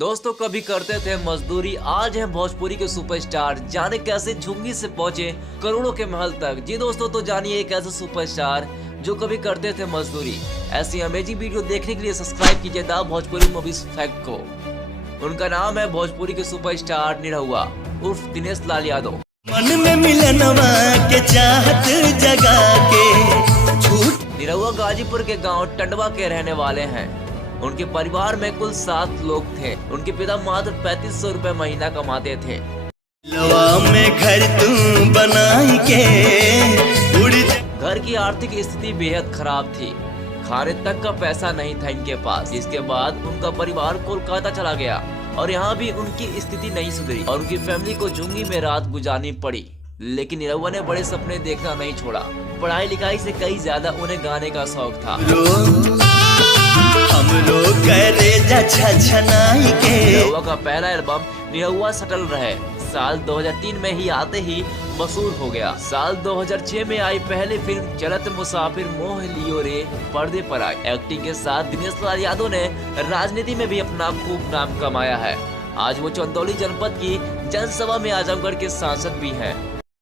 दोस्तों कभी करते थे मजदूरी, आज हैं भोजपुरी के सुपरस्टार। जाने कैसे झुंगी से पहुंचे करोड़ों के महल तक। जी दोस्तों, तो जानिए एक ऐसे सुपरस्टार जो कभी करते थे मजदूरी। ऐसी अमेजिंग वीडियो देखने के लिए सब्सक्राइब कीजिए द भोजपुरी मूवीज फैक्ट को। उनका नाम है भोजपुरी के सुपरस्टार निरहुआ उर्फ दिनेश लाल यादव। मन में मिलनवा के चाहत जगा के झूठ। निरहुआ गाजीपुर के गांव टंडवा के रहने वाले हैं। उनके परिवार में कुल 7 लोग थे। उनके पिता मात्र 3500 रुपए महीना कमाते थे। लवा में घर तू बनाई के उड़। घर की आर्थिक स्थिति बेहद खराब थी, खाने तक का पैसा नहीं था इनके पास। इसके बाद उनका परिवार कोलकाता चला गया और यहाँ भी उनकी स्थिति नहीं सुधरी और उनकी फैमिली को झुंगी में रात गुजारनी पड़ी। लेकिन निरहुआ ने बड़े सपने देखना नहीं छोड़ा। पढ़ाई लिखाई से कई ज्यादा उन्हें गाने का शौक था। हम लोग करे छछनाई के। निरहुआ का पहला एल्बम निरहुआ सटल रहे साल 2003 में ही आते ही मशहूर हो गया। साल 2006 में आई पहली फिल्म चलत मुसाफिर मोह लियो रे पर्दे पर आई। एक्टिंग के साथ दिनेश लाल यादव ने राजनीति में भी अपना खूब नाम कमाया है। आज वो चंदौली जनपद की जनसभा में आजमगढ़ के सांसद भी हैं।